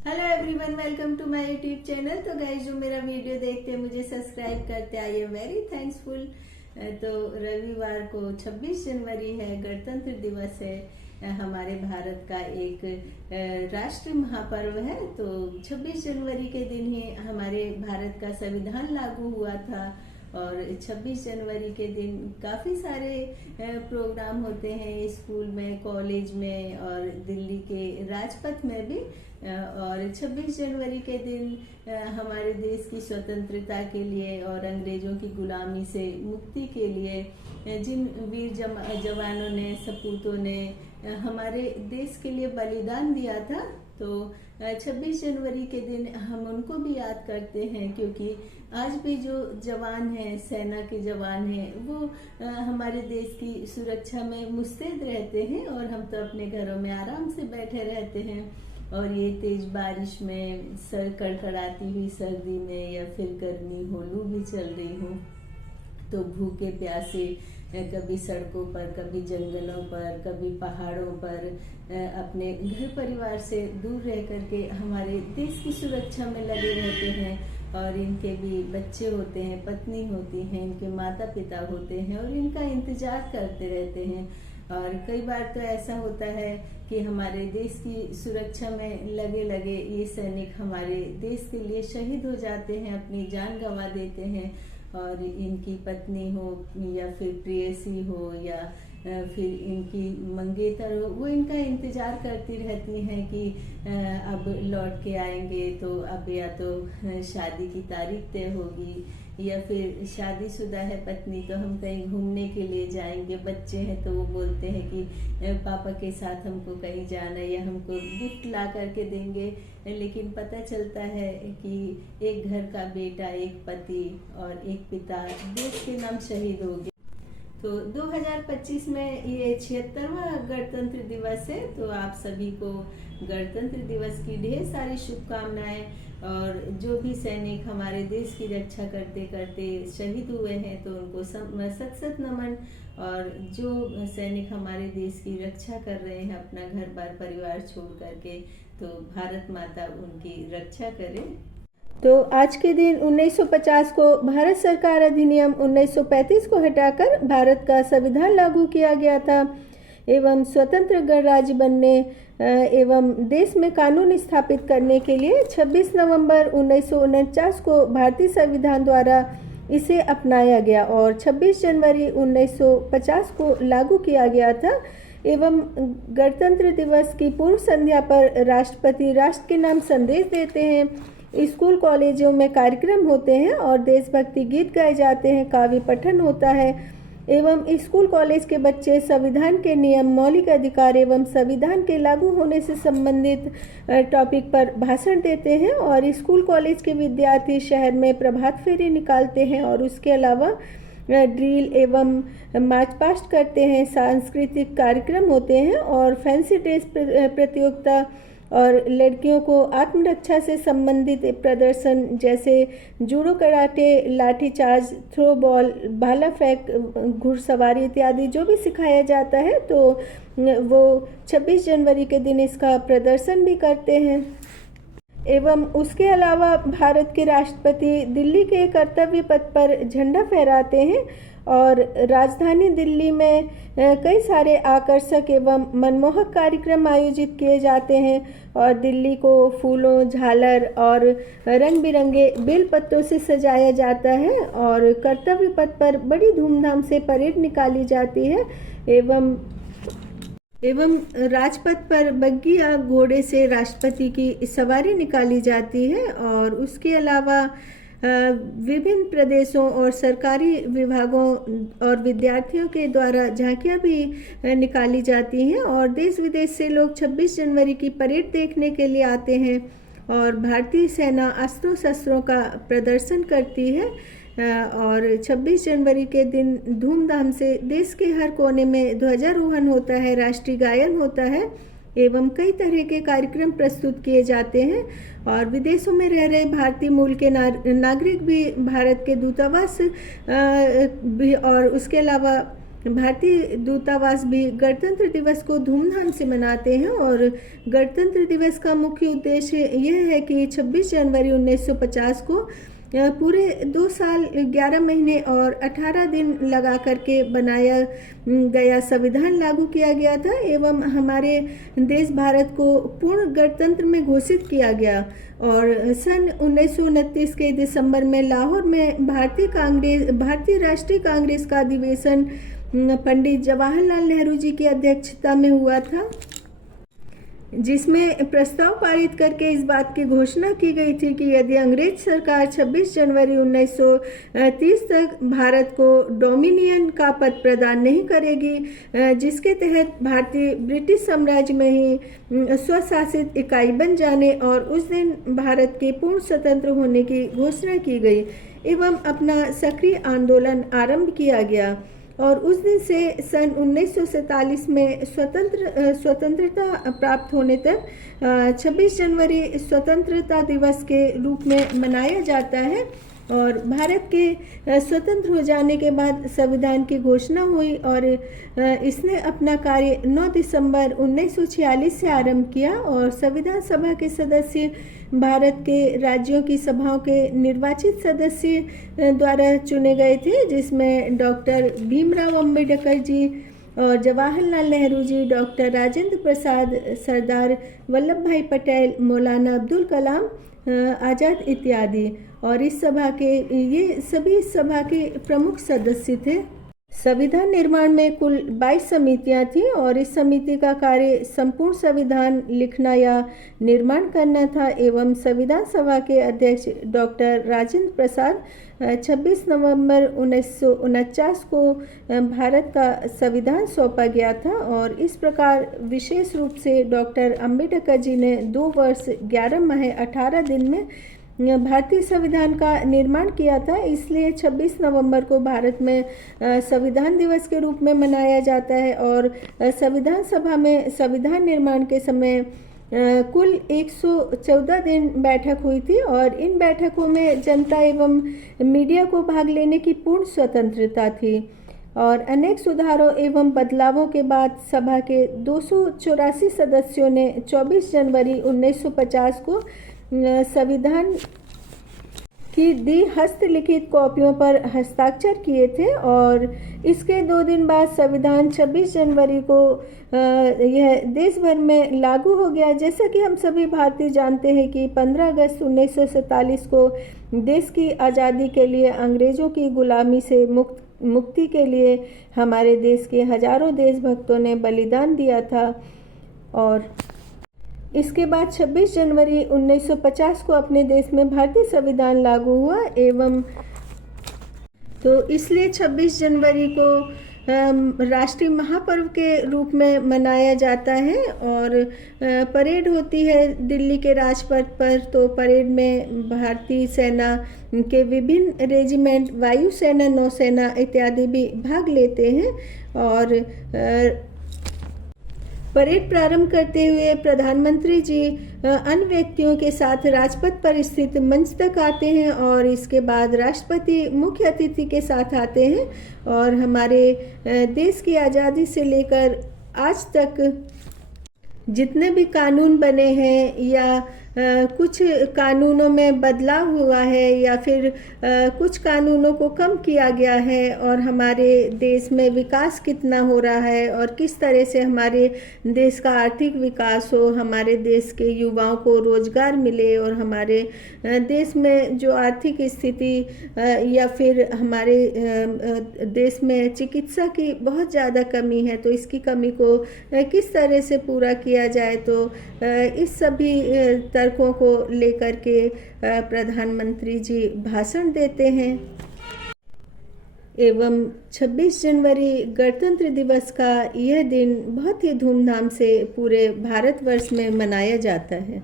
Hello everyone, welcome to my YouTube channel. तो guys, जो मेरा वीडियो देखते हैं, मुझे सब्सक्राइब करते, आई एम वेरी थैंक्सफुल। तो रविवार को 26 जनवरी है, गणतंत्र दिवस है। हमारे भारत का एक राष्ट्रीय महापर्व है। तो 26 जनवरी के दिन ही हमारे भारत का संविधान लागू हुआ था और 26 जनवरी के दिन काफ़ी सारे प्रोग्राम होते हैं स्कूल में, कॉलेज में और दिल्ली के राजपथ में भी। और 26 जनवरी के दिन हमारे देश की स्वतंत्रता के लिए और अंग्रेजों की गुलामी से मुक्ति के लिए जिन वीर जवानों ने, सपूतों ने हमारे देश के लिए बलिदान दिया था, तो 26 जनवरी के दिन हम उनको भी याद करते हैं, क्योंकि आज भी जो जवान हैं, सेना के जवान हैं, वो हमारे देश की सुरक्षा में मुस्तैद रहते हैं और हम तो अपने घरों में आराम से बैठे रहते हैं। और ये तेज बारिश में, कड़कड़ाती हुई सर्दी में या फिर गर्मी हो, लू भी चल रही हो, तो भूखे प्यासे कभी सड़कों पर, कभी जंगलों पर, कभी पहाड़ों पर अपने घर परिवार से दूर रह करके हमारे देश की सुरक्षा में लगे रहते हैं। और इनके भी बच्चे होते हैं, पत्नी होती हैं, इनके माता पिता होते हैं और इनका इंतजार करते रहते हैं। और कई बार तो ऐसा होता है कि हमारे देश की सुरक्षा में लगे लगे ये सैनिक हमारे देश के लिए शहीद हो जाते हैं, अपनी जान गंवा देते हैं। और इनकी पत्नी हो या फिर प्रेयसी हो या फिर इनकी मंगेतर हो, वो इनका इंतजार करती रहती हैं कि अब लौट के आएंगे, तो अब या तो शादी की तारीख तय होगी या फिर शादीशुदा है पत्नी तो हम कहीं घूमने के लिए जाएंगे, बच्चे हैं तो वो बोलते हैं कि पापा के साथ हमको कहीं जाना है या हमको गिफ्ट ला करके देंगे। लेकिन पता चलता है कि एक घर का बेटा, एक पति और एक पिता देश के नाम शहीद हो गए। तो 2025 में ये 76वां गणतंत्र दिवस है। तो आप सभी को गणतंत्र दिवस की ढेर सारी शुभकामनाएं। और जो भी सैनिक हमारे देश की रक्षा करते करते शहीद हुए हैं, तो उनको सत सत नमन। और जो सैनिक हमारे देश की रक्षा कर रहे हैं अपना घर बार परिवार छोड़ करके, तो भारत माता उनकी रक्षा करे। तो आज के दिन 1950 को भारत सरकार अधिनियम 1935 को हटाकर भारत का संविधान लागू किया गया था एवं स्वतंत्र गणराज्य बनने एवं देश में कानून स्थापित करने के लिए 26 नवंबर 1949 को भारतीय संविधान द्वारा इसे अपनाया गया और 26 जनवरी 1950 को लागू किया गया था। एवं गणतंत्र दिवस की पूर्व संध्या पर राष्ट्रपति राष्ट्र के नाम संदेश देते हैं, स्कूल कॉलेजों में कार्यक्रम होते हैं और देशभक्ति गीत गाए जाते हैं, काव्य पठन होता है एवं स्कूल कॉलेज के बच्चे संविधान के नियम, मौलिक अधिकार एवं संविधान के लागू होने से संबंधित टॉपिक पर भाषण देते हैं। और स्कूल कॉलेज के विद्यार्थी शहर में प्रभात फेरी निकालते हैं और उसके अलावा ड्रिल एवं मार्च पास्ट करते हैं, सांस्कृतिक कार्यक्रम होते हैं और फैंसी ड्रेस प्रतियोगिता और लड़कियों को आत्मरक्षा से संबंधित प्रदर्शन जैसे जूडो, कराटे, लाठीचार्ज, थ्रो बॉल, भाला फेंक, घुड़सवारी इत्यादि जो भी सिखाया जाता है, तो वो 26 जनवरी के दिन इसका प्रदर्शन भी करते हैं। एवं उसके अलावा भारत के राष्ट्रपति दिल्ली के कर्तव्य पथ पर झंडा फहराते हैं और राजधानी दिल्ली में कई सारे आकर्षक एवं मनमोहक कार्यक्रम आयोजित किए जाते हैं और दिल्ली को फूलों, झालर और रंग बिरंगे बेल पत्तों से सजाया जाता है और कर्तव्य पथ पर बड़ी धूमधाम से परेड निकाली जाती है। एवं राजपथ पर बग्गी या घोड़े से राष्ट्रपति की सवारी निकाली जाती है। और उसके अलावा विभिन्न प्रदेशों और सरकारी विभागों और विद्यार्थियों के द्वारा झांकियां भी निकाली जाती हैं और देश विदेश से लोग 26 जनवरी की परेड देखने के लिए आते हैं और भारतीय सेना अस्त्रों शस्त्रों का प्रदर्शन करती है। और 26 जनवरी के दिन धूमधाम से देश के हर कोने में ध्वजारोहण होता है, राष्ट्रीय गायन होता है एवं कई तरह के कार्यक्रम प्रस्तुत किए जाते हैं। और विदेशों में रह रहे भारतीय मूल के नागरिक भी भारत के दूतावास भी और उसके अलावा भारतीय दूतावास भी गणतंत्र दिवस को धूमधाम से मनाते हैं और गणतंत्र दिवस का मुख्य उद्देश्य यह है कि 26 जनवरी 1950 को पूरे 2 साल 11 महीने और 18 दिन लगा करके बनाया गया संविधान लागू किया गया था एवं हमारे देश भारत को पूर्ण गणतंत्र में घोषित किया गया। और सन 1929 के दिसंबर में लाहौर में भारतीय राष्ट्रीय कांग्रेस का अधिवेशन पंडित जवाहरलाल नेहरू जी की अध्यक्षता में हुआ था, जिसमें प्रस्ताव पारित करके इस बात की घोषणा की गई थी कि यदि अंग्रेज सरकार 26 जनवरी 1930 तक भारत को डोमिनियन का पद प्रदान नहीं करेगी, जिसके तहत भारतीय ब्रिटिश साम्राज्य में ही स्वशासित इकाई बन जाने और उस दिन भारत के पूर्ण स्वतंत्र होने की घोषणा की गई एवं अपना सक्रिय आंदोलन आरंभ किया गया। और उस दिन से सन 1947 में स्वतंत्रता प्राप्त होने तक 26 जनवरी स्वतंत्रता दिवस के रूप में मनाया जाता है। और भारत के स्वतंत्र हो जाने के बाद संविधान की घोषणा हुई और इसने अपना कार्य 9 दिसंबर 1946 से आरंभ किया और संविधान सभा के सदस्य भारत के राज्यों की सभाओं के निर्वाचित सदस्य द्वारा चुने गए थे, जिसमें डॉक्टर भीमराव अंबेडकर जी और जवाहरलाल नेहरू जी, डॉक्टर राजेंद्र प्रसाद, सरदार वल्लभ भाई पटेल, मौलाना अब्दुल कलाम आज़ाद इत्यादि। और ये सभी सभा के प्रमुख सदस्य थे। संविधान निर्माण में कुल 22 समितियां थीं और इस समिति का कार्य संपूर्ण संविधान लिखना या निर्माण करना था एवं संविधान सभा के अध्यक्ष डॉक्टर राजेंद्र प्रसाद 26 नवंबर 1949 को भारत का संविधान सौंपा गया था। और इस प्रकार विशेष रूप से डॉक्टर अंबेडकर जी ने 2 वर्ष 11 माह 18 दिन में भारतीय संविधान का निर्माण किया था, इसलिए 26 नवंबर को भारत में संविधान दिवस के रूप में मनाया जाता है। और संविधान सभा में संविधान निर्माण के समय कुल 114 दिन बैठक हुई थी और इन बैठकों में जनता एवं मीडिया को भाग लेने की पूर्ण स्वतंत्रता थी। और अनेक सुधारों एवं बदलावों के बाद सभा के 284 सदस्यों ने 24 जनवरी 1950 को संविधान की दी हस्तलिखित कॉपियों पर हस्ताक्षर किए थे और इसके 2 दिन बाद संविधान 26 जनवरी को यह देश भर में लागू हो गया। जैसा कि हम सभी भारतीय जानते हैं कि 15 अगस्त 1947 को देश की आज़ादी के लिए अंग्रेज़ों की गुलामी से मुक्ति के लिए हमारे देश के हजारों देशभक्तों ने बलिदान दिया था। और इसके बाद 26 जनवरी 1950 को अपने देश में भारतीय संविधान लागू हुआ एवं तो इसलिए 26 जनवरी को राष्ट्रीय महापर्व के रूप में मनाया जाता है। और परेड होती है दिल्ली के राजपथ पर, तो परेड में भारतीय सेना के विभिन्न रेजिमेंट, वायुसेना, नौसेना इत्यादि भी भाग लेते हैं। और परेड प्रारंभ करते हुए प्रधानमंत्री जी अन्य व्यक्तियों के साथ राजपथ पर स्थित मंच तक आते हैं और इसके बाद राष्ट्रपति मुख्य अतिथि के साथ आते हैं। और हमारे देश की आज़ादी से लेकर आज तक जितने भी कानून बने हैं या कुछ कानूनों में बदलाव हुआ है या फिर कुछ कानूनों को कम किया गया है और हमारे देश में विकास कितना हो रहा है और किस तरह से हमारे देश का आर्थिक विकास हो, हमारे देश के युवाओं को रोजगार मिले और हमारे देश में जो आर्थिक स्थिति या फिर हमारे देश में चिकित्सा की बहुत ज़्यादा कमी है, तो इसकी कमी को किस तरह से पूरा किया जाए, तो इस सभी तर्कों को लेकर के प्रधानमंत्री जी भाषण देते हैं। एवं 26 जनवरी गणतंत्र दिवस का यह दिन बहुत ही धूमधाम से पूरे भारतवर्ष में मनाया जाता है।